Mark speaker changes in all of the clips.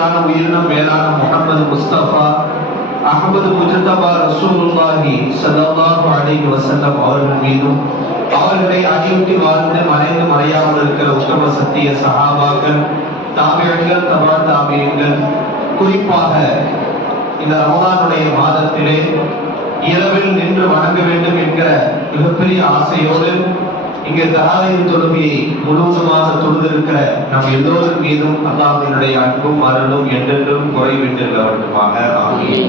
Speaker 1: மேலான உயிரான மேலான முகமது முஸ்தபா அகமது முஜத்தபா ரசூலுல்லாஹி ஸல்லல்லாஹு அலைஹி வஸல்லம் அவர்கள் மீதும் அவர்களை அடியொட்டி வாழ்ந்து மறைந்து மறையாமல் இருக்கிற உத்தம சத்திய சகாபாக்கள் தாமியங்கள் தபா தாமியங்கள் குறிப்பாக இந்த ரமதானுடைய மாதத்திலே இரவில் நின்று வணங்க வேண்டும் என்கிற மிகப்பெரிய ஆசையோடு இங்கே தராவின் தொழுமையை முழுவதுமாக தொழுதிருக்கிற நம் எல்லோரும் மீதும் அல்லாஹினுடைய அன்பும் அருளும் என்றென்றும் குறைவிட்டிருக்க வேண்டுமாக ஆமீன்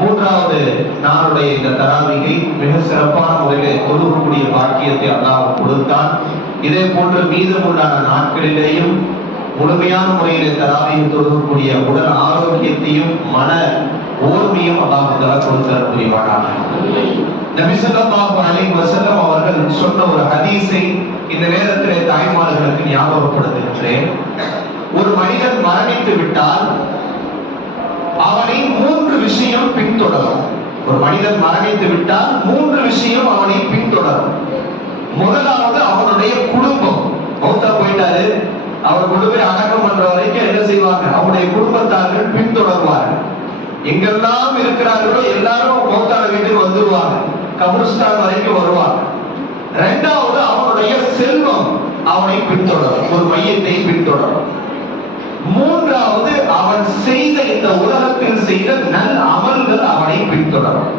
Speaker 1: மூன்றாவது நாளுடைய இந்த தராவிகை மிக சிறப்பான முறையில் தொழுகக்கூடிய பாக்கியத்தை அல்லாஹ் கொடுத்தான். இதே போன்று மீதமுள்ளான நாட்களிலேயும் முழுமையான முறையிலே தராவியை தொழுகக்கூடிய உடல் ஆரோக்கியத்தையும் மன ஓர்மையும் அல்லாஹ் கொடுத்தர கொடுத்தார் புரிவானாக நபி அலைஹி வஸல்லம் அவர்கள் சொன்ன ஒரு ஹதீஸை இந்த நேரத்திலே தாய்மார்களுக்கு ஞாபகப்படுத்துகின்றேன். ஒரு மனிதன் மரணித்து விட்டால் அவனை மூன்று விஷயம் பின்தொடரும். ஒரு மனிதன் மரணித்து விட்டால் மூன்று விஷயம் அவனை பின்தொடரும். முதலாவது அவனுடைய குடும்பம். மௌத்தா போயிட்டாரு. அவர் கொண்டு போய் அடக்கம் பண்ற வரைக்கும் என்ன செய்வாங்க? அவனுடைய குடும்பத்தார்கள் பின்தொடர்வார்கள். எங்கெல்லாம் இருக்கிறார்களோ எல்லாரும் மௌத்தான வீட்டுக்கு வந்துருவாங்க. கபுரஸ்தான் வரைக்கும் வருவாங்க. ரெண்டாவது அவனுடைய செல்வம் அவனை பின்தொடரும். ஒரு மையத்தை பின்தொடரும். மூன்றாவது அவன் செய்த இந்த உலகத்தில் செய்த நல் அமல்கள் அவனை பின்தொடரும்.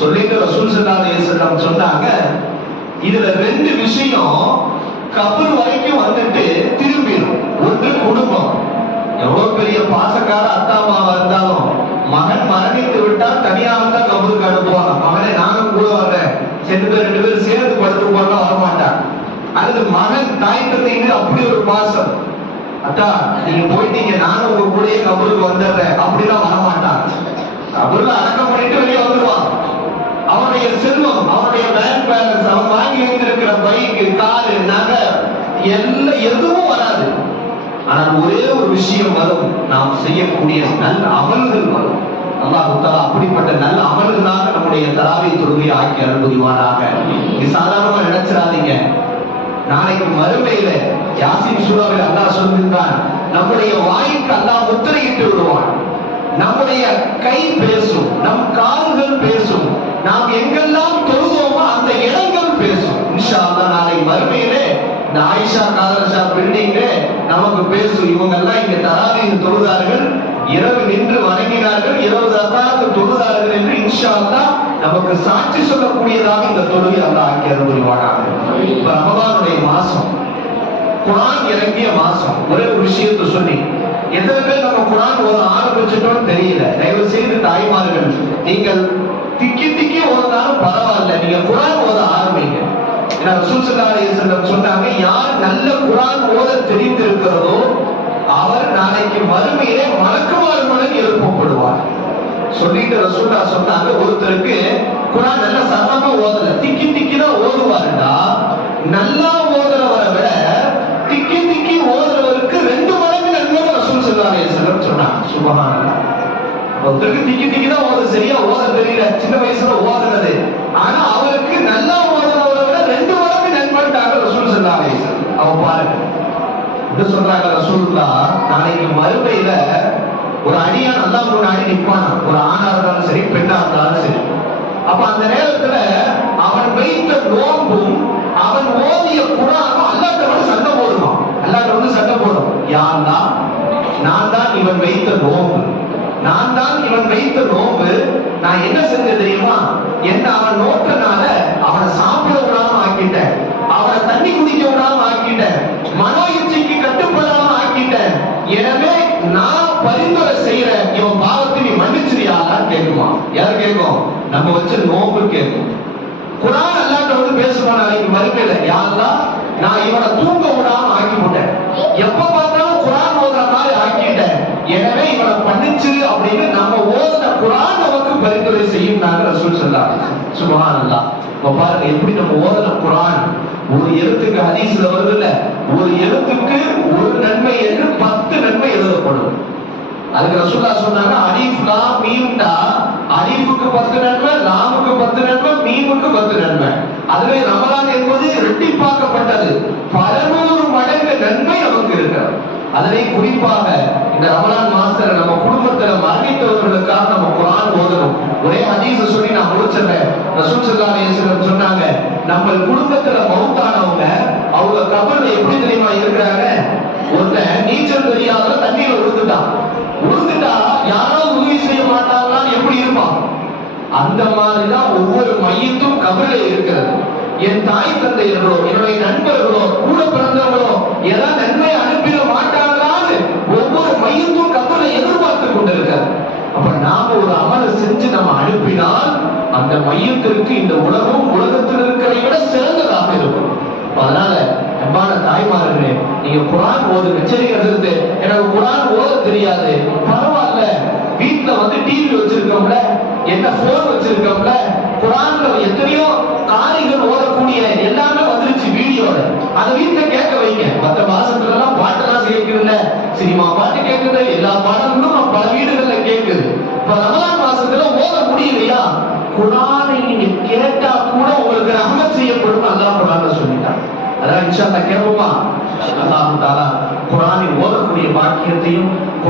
Speaker 1: சொல்லிட்டு ரசூல் ஸல்லல்லாஹு அலைஹி சொன்னாங்க இதுல ரெண்டு விஷயம் கபர் வரைக்கும் வந்துட்டு திரு ஒன்று குடும்பம் எவ்வளவு பெரிய பாசக்கார அத்தா அம்மாவா இருந்தாலும் மகன் மரணித்து விட்டால் தனியாக தான் கபருக்கு அனுப்புவாங்க மகனை நானும் கூட வர்றேன் ரெண்டு பேர் ரெண்டு பேரும் சேர்ந்து படுத்து போனா வரமாட்டான் அல்லது மகன் தாய் தந்தைங்க அப்படி ஒரு பாசம் அத்தா நீங்க போயிட்டீங்க நானும் உங்க கூடயே கபருக்கு வந்துடுறேன் அப்படிலாம் வரமாட்டான் கபர்ல அடக்கம் பண்ணிட்டு வெளியே வந்துருவான் அவனுடைய செல்வம் அவனுடைய பேங்க் பேலன்ஸ் அவன் வாங்கி வைத்திருக்கிற பைக்கு காரு நகை எல்லாம் எதுவும் வராது. ஆனால் ஒரே ஒரு விஷயம் வரும். நாம் செய்யக்கூடிய நல்ல அமல்கள் வரும். அல்லாஹ் தஆலா அப்படிப்பட்ட நல்ல அமல்களாக நம்முடைய தராவை தொழுகையை ஆக்கி அருள் புரிவானாக. இது சாதாரணமா நினைச்சிடாதீங்க. நாளைக்கு மறுமையில யாசின் சூழாவில் அல்லாஹ் சொல்கின்றான் நம்முடைய வாய்க்கு அல்லாஹ் முத்திரையிட்டு விடுவான். நம்முடைய கை பேசும் நம் கால்கள் பேசும் நாம் எங்கெல்லாம் தொழுதோமோ அந்த இடங்கள் பேசும். இன்ஷா அல்லாஹ் நாளை மறுமையிலே இந்த ஆயிஷா ஷா பில்டிங் நமக்கு பேசும். இவங்க எல்லாம் இங்க தராவியில் தொழுதார்கள். இரவு நின்று வணங்கினார்கள் இரவு தராவுக்கு தொழுதார்கள் என்று இன்ஷா நமக்கு சாட்சி சொல்லக்கூடியதாக இந்த தொழுகை அல்லாஹ் ஆக்கி அருள் புரிவானாக இப்ப ரமதானுடைய மாசம் குரான் இறங்கிய மாசம் ஒரே ஒரு விஷயத்தை சொல்லி எத்தனை பேர் நம்ம குரான் ஒரு ஆரம்பிச்சிட்டோம்னு தெரியல. தயவு செய்து தாய்மார்கள் நீங்கள் திக்கி திக்கி ஓதினாலும் பரவாயில்ல. நீங்க குரான் ஓத ஆரம்பிங்க. ஏன்னா ரசூல் ஸல்லல்லாஹு அலைஹி சொன்னாங்க யார் நல்ல குரான் ஓத தெரிந்திருக்கிறதோ அவர் நாளைக்கு மறுமையிலே மலக்குமார்களுடன் எழுப்பப்படுவார். சொல்லிட்டு ரசூல்லா சொன்னாங்க ஒருத்தருக்கு குரான் நல்ல சரளமா ஓதல திக்கி திக்கி தான் ஓதுவாருடா. நல்லா ஓதுறவரை விட திக்கி திக்கி ஓதுறவருக்கு ரெண்டு மடங்கு நன்மை ரசூல் ஸல்லல்லாஹு அலைஹி சொன்னாங்க. சுபஹானல்லாஹ். ஒருத்தருக்கு திக்கி திக்கி தான் ஓது சரியா ஓத தெரியல சின்ன வயசுல ஓதுனது. ஆனா அவருக்கு நல்லா ஓதுறவரை விட ரெண்டு மடங்கு நன்மைட்டாங்க ரசூல் ஸல்லல்லாஹு அலைஹி வஸல்லம் அவ பாருங்க என்ன சொல்றாங்க ரசூலுல்லா. நாளைக்கு மறுமையில ஒரு அடியா நல்லா முன்னாடி நிற்பானா ஒரு ஆணா இருந்தாலும் சரி பெண்ணா இருந்தாலும் சரி. அப்ப அந்த நேரத்துல அவன் வைத்த நோன்பும் அவன் ஓதிய குரானும் அல்லாட்ட வந்து சண்டை போடுமா? அல்லாட்ட வந்து சண்டை போடும். யாருன்னா? நான் தான் இவன் வைத்த நோன்பு. நான் தான் இவன் வைத்த நோன்பு. நான் என்ன செஞ்ச தெரியுமா? என்ன அவன் நோட்டனால அவனை சாப்பிட விடாம ஆக்கிட்டேன். அவனை தண்ணி குடிக்க விடாம ஆக்கிட்டேன். நம்ம வச்ச நோம்பு கேட்கும் குரான் அல்லாட்ட வந்து பேசுவான் நாளைக்கு மறுமையில யாரெல்லாம் நான் இவனை தூங்க விடாம ஆக்கி போட்டேன். எப்ப பார்த்தாலும் குரான் ஓதுற மாதிரி ஆக்கிட்டேன். எனவே இவனை பண்ணிச்சு அப்படின்னு நம்ம ஓதுன குரான் நமக்கு பரிந்துரை செய்யும் நாங்க ரசூல் சொல்லா சுபான் அல்லா இப்ப பாருங்க எப்படி நம்ம ஓதுன குரான்? ஒரு எழுத்துக்கு ஹதீஸ்ல வருது இல்ல ஒரு எழுத்துக்கு ஒரு நன்மை என்று பத்து நன்மை எழுதப்படும். அதுக்கு ரசூல்லா சொன்னாங்க அலிஃப் லாம் மீம்டா. அலிஃபுக்கு பத்து நன்மை லாமுக்கு பத்து நன்மை மீமுக்கு பத்து நன்மை. அதுவே ரமலான் என்பது என்பது இரட்டிப்பாக்கப்பட்டது பல நூறு மடங்கு நன்மை நமக்கு இருக்கிறது. அதனை குறிப்பாக இந்த ரமலான் மாஸ்டர் நம்ம குடும்பத்துல மரணித்தவர்களுக்காக நம்ம குரான் ஓதணும். ஒரே ஹதீஸ சொல்லி நான் முடிச்சிடுறேன். ரசூல் ஸல்லல்லாஹு சொன்னாங்க நம்ம குடும்பத்துல மௌத்தானவங்க அவங்க கபர்ல எப்படி தெரியுமா இருக்கிறாங்க? ஒருத்தன் நீச்சல் தெரியாத தண்ணியில விழுந்துட்டான். விழுந்துட்டா யாரும் உதவி செய்ய மாட்டாங்களா? எப்படி இருப்பான் அந்த மாதிரிதான் ஒவ்வொரு மையத்தும் கபரில இருக்கிறது. என் தாய் தந்தையர்களோ என்னுடைய நண்பர்களோ கூட பிறந்தவர்களோ ஏதாவது நன்மை அனுப்பிட மாட்டாங்களான்னு ஒவ்வொரு மையத்தும் கபரை எதிர்பார்த்து கொண்டிருக்கிறது. அப்ப நாம ஒரு அமலை செஞ்சு நம்ம அனுப்பினால் அந்த மையத்திற்கு இந்த உலகம் உலகத்தில் இருக்கிறதை விட சிறந்ததாக இருக்கும். அதனால அன்பான தாய்மார்களே நீங்க குரான் ஓது எச்சரிக்கிறது எனக்கு குரான் ஓத தெரியாது. பரவாயில்ல. வீட்டுல வந்து டிவி வச்சிருக்கோம்ல என்ன போன் வச்சிருக்கோம்ல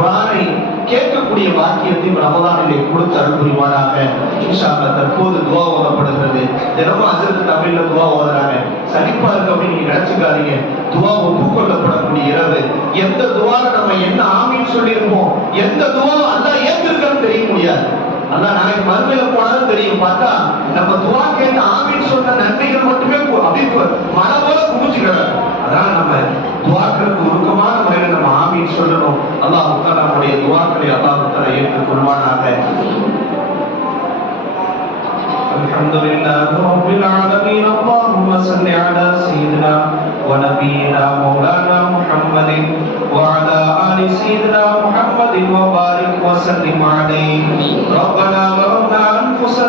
Speaker 1: குரானை கேட்கக்கூடிய வாக்கியத்தையும் ரமதானிலே கொடுத்து அருள் புரிவாராக. இன்ஷா தற்போது துவா ஓதப்படுகிறது. தினமும் அசருக்கு தமிழ்ல துவா ஓதுறாங்க. சலிப்பா இருக்கு அப்படின்னு நீங்க நினைச்சுக்காதீங்க. துவா ஒப்புக்கொள்ளப்படக்கூடிய இரவு. எந்த துவால நம்ம என்ன ஆமின்னு சொல்லியிருப்போம்? எந்த துவா அல்லா ஏத்திருக்கான்னு தெரிய முடியாது. அல்லா நாளைக்கு மறுமையில போனாலும் தெரியும். பார்த்தா நம்ம துவா கேட்ட ஆமின்னு சொன்ன நன்மைகள் மட்டுமே அப்படி மன போல குமிச்சுக்கிறோம் அதனால நம்ம துவாக்களுக்கு உருக்கமான முறையில நம்ம ஆமின்னு சொல்லணும். அல்லாஹ் قربان آتا ہے الحمد لله رب العالمين اللهم صل على سيدنا ونبينا مولانا محمد وعلى آل سيدنا محمد وبارك وسلم عليه. ربنا ظلمنا أنفسنا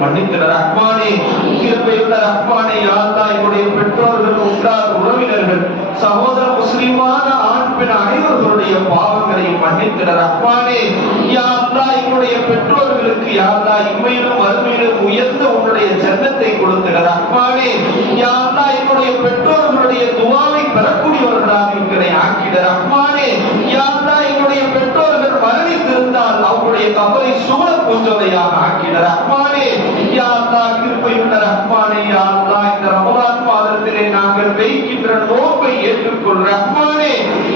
Speaker 1: மன்னித்திட ரஹ்மானே கிருபையுள்ள ரஹ்மானே யா அல்லாஹ் பெற்றோர்கள் உற்றார் உறவினர்கள் சகோதர முஸ்லிமான ஆண் பெண் அனைவர்களுடைய பாவங்களையும் மன்னித்திட ரஹ்மானே யா அல்லாஹ் பெற்றோர்களுக்கு யாத்தா இம்மையிலும் அருமையிலும் உயர்ந்த உன்னுடைய ஜன்னத்தை கொடுத்திட ரஹ்மானே யா அல்லாஹ் பெற்றோர்களுடைய துவாவை பெறக்கூடியவர்களாக எங்களை ஆக்கிட ரஹ்மானே யா அல்லாஹ் பெற்றோர்கள் மரணித்திருந்தால் அவங்களுடைய கபலை சூழ பூஞ்சோதையாக ஆக்கிட ரஹ்மானே யா அல்லாஹ் கிருபையுள்ள ரஹ்மானே யா அல்லாஹ் இந்த ரமலான் மாதத்திலே நாங்கள் வைக்கின்ற நோன்பை ஏற்றுக்கொள். ரஹ்மானே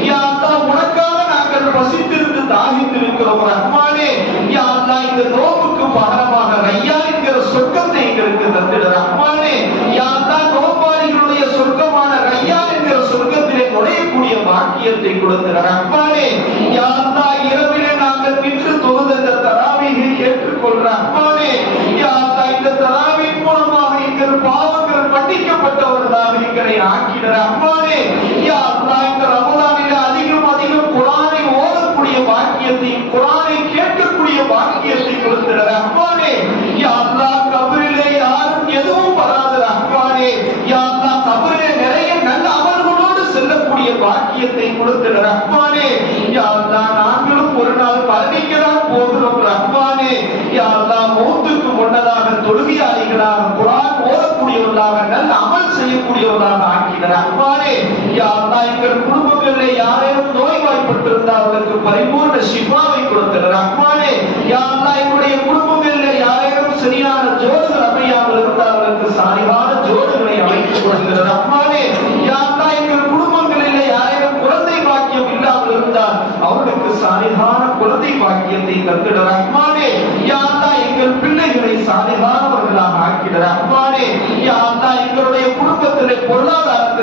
Speaker 1: யா அல்லாஹ் உனக்காக நாங்கள் பசித்திருந்து தாகித்திருக்கிறோம்? ரஹ்மானே யா அல்லாஹ் இந்த நோம்புக்கு பகரமாக ரையா என்கிற சொர்க்கத்தை எங்களுக்கு தந்திட. ரஹ்மானே யா அல்லாஹ் நோம்பாளிகளுடைய சொர்க்கமான ரையா என்கிற சொர்க்கத்திலே நுழையக்கூடிய பாக்கியத்தை கொடுத்திட ரஹ்மானே மன்னிக்கப்பட்டவர்களாக எங்களை ஆக்கிட ரஹ்மானே யா அல்லாஹ் இந்த ரமலானில அதிகம் அதிகம் குரானை ஓதக்கூடிய பாக்கியத்தையும் குரானை கேட்கக்கூடிய பாக்கியத்தை கொடுத்திட அம்மாவே. யா அல்லாஹ் கபரிலே யாரும் எதுவும் வராத அம்மாவே. யா அல்லாஹ் கபரிலே நிறைய நல்ல அமல்களோடு செல்லக்கூடிய பாக்கியத்தை கொடுத்திட அம்மாவே. யா அல்லாஹ் நாங்களும் ஒரு நாள் பரணிக்கதான் போகிறோம் ரஹ்மானே யா அல்லாஹ் மௌத்துக்கு முன்னதாக தொழுவியாளிகளாக குரான் ஓதக்கூடியவர்களாக நல்ல அமல் செய்யும் ஆக்கிட ரஹ்மானே யா அல்லாஹ் எங்கள் குடும்பங்களிலே யாரேனும் நோய்வாய்ப்பட்டிருந்தால் அவர்களுக்கு பரிபூர்ண சிவாவை கொடுத்திட ரஹ்மானே யா அல்லாஹ் எங்களுடைய குடும்பங்களிலே யாரேனும் சரியான ஜோடுகள் அமையாமல் இருந்தால் அவர்களுக்கு சாலிகான ஜோடுகளை அமைத்துக் கொடுக்கிற ரஹ்மானே யா அல்லாஹ் எங்கள் குடும்பங்களிலே யாரேனும் குழந்தை பாக்கியம் இல்லாமல் இருந்தால் அவர்களுக்கு சாலிகான குழந்தை பாக்கியத்தை தந்திட ரஹ்மானே யா அல்லாஹ் எங்கள் பிள்ளைகளை சாலிகானவர்களாக ஆக்கிட ரஹ்மானே யா அல்லாஹ் எங்களுடைய குடும்பத்திலே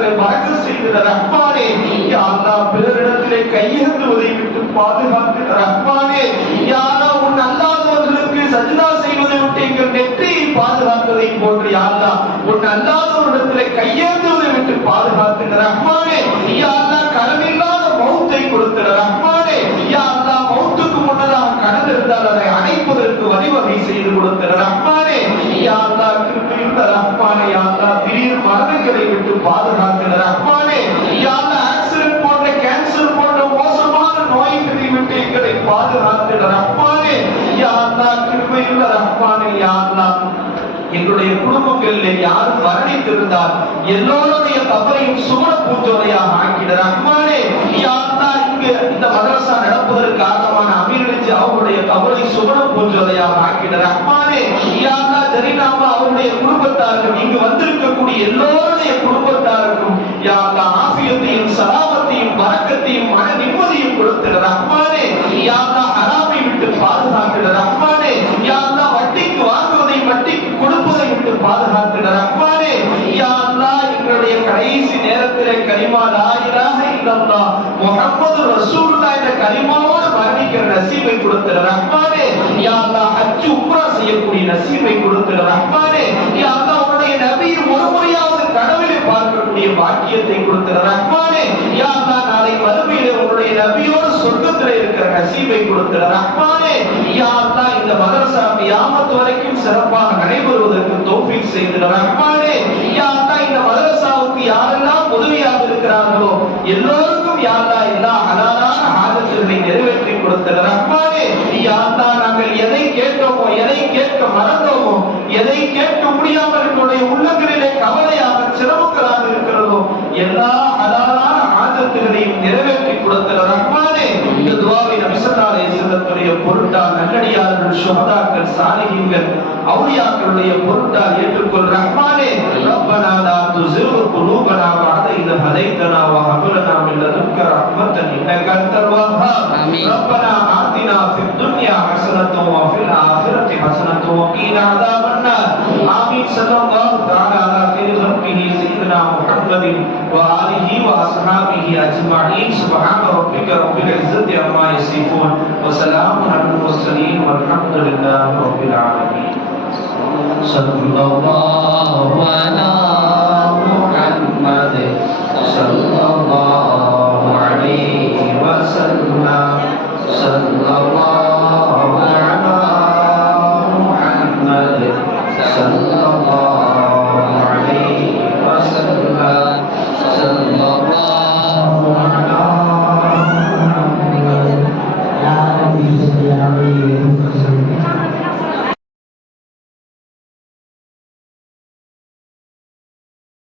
Speaker 1: பொருளாதாரத்திலே வழக்கு செய்திட ரஹ்மானே யாரா அல்லாஹ் பிறரிடத்திலே கையேந்துவதை விட்டு பாதுகாத்து ரஹ்மானே யாரா உன் அல்லாதவர்களுக்கு சஜிதா செய்வதை விட்டு எங்கள் நெற்றியை பாதுகாத்ததை போன்று யாரா உன் அல்லாதவரிடத்திலே கையேந்துவதை விட்டு பாதுகாத்து ரஹ்மானே யாரா கரமில்லாத மௌத்தை கொடுத்த ரஹ்மானே யார் யாரெல்லாம் யா எங்களுடைய குடும்பங்களில் யார் மரணித்திருந்தார் எல்லோருடைய கபரையும் சுமண பூஞ்சோலையாக ஆக்கிட ரஹ்மானே யா இங்கு இந்த மதரசா நடப்பதற்கு காரணமான அமீரடிச்சு அவருடைய கபரை சுமண பூஞ்சோலையாக ஆக்கிட ரஹ்மானே யா அல்லாஹ் அவருடைய குடும்பத்தாருக்கு இங்கு வந்திருக்கக்கூடிய எல்லோரும் கொடுப்பதை ரஹ்மானே யா அல்லாஹ் எங்களுடைய கடைசி நேரத்திலே கரிமா லா இலாஹ இல்லல்லாஹ் முஹம்மது ரசூலுல்லாஹ் என்ற கரிமாவோடு மரணிக்கிற நசீபை கொடுத்திட ரஹ்மானே யா அல்லாஹ் ஹஜ் உம்ரா செய்யக்கூடிய நசீபை கொடுத்திட ரஹ்மானே யா அல்லாஹ் உன்னுடைய நபியை ஒரு முறையாவது கனவிலே பார்க்கக்கூடிய பாக்கியத்தை கொடுத்திட ரஹ்மானே யா அல்லாஹ் நாளை மறுமையிலே உன்னுடைய நபியோடு சொர்க்கத்திலே இருக்கிற நசீபை கொடுத்திட ரஹ்மானே யா அல்லாஹ் இந்த மதரசா கியாமத் வரை சிறப்பாக நடைபெறுவதற்கு தௌஃபீக் செய்திட ரஹ்மானே யா அல்லாஹ் இந்த மதரசாவுக்கு யாரெல்லாம் உதவியாக இருக்கிறார்களோ எல்லோருக்கும் யா அல்லாஹ் எல்லா ஹலாலான ஹாஜத்துகளை நிறைவேற்றி ரஹ்மானே நாங்கள் எதை கேட்டோமோ எதை கேட்க மறந்தோமோ எதை கேட்க முடியாமல் எங்களுடைய உள்ளங்களிலே கவலையாக சிரமங்களாக இருக்கிறதோ எல்லா ஹலாலான ஆஜத்துகளையும் நிறைவேற்றி கொடுத்திட ரஹ்மானே இந்த துவாவை நபிசல்லாலே செல்லத்துடைய பொருட்டா நல்லடியார்கள் சுகதாக்கள் சாலிகங்கள் அவுளியாக்களுடைய பொருட்டா ஏற்றுக்கொள் ரஹ்மானே ரப்பனா லா துஸிர் குலூபனா பஅத இத லனா மின் லதுன்க
Speaker 2: آمین.
Speaker 1: ربنا آتنا فی الدنیا حسنت وفی الآخرت حسنت وقین عذاب النار. آمین. صلی اللہ تعالی علی خیر خلقه سیدنا محمد وآلہ وآصحابہ اجمعین. سبحان ربک رب العزت عما یصفون. وسلام علی المرسلین والحمد لله رب العالمین. صلی اللہ
Speaker 2: علیہ وسلم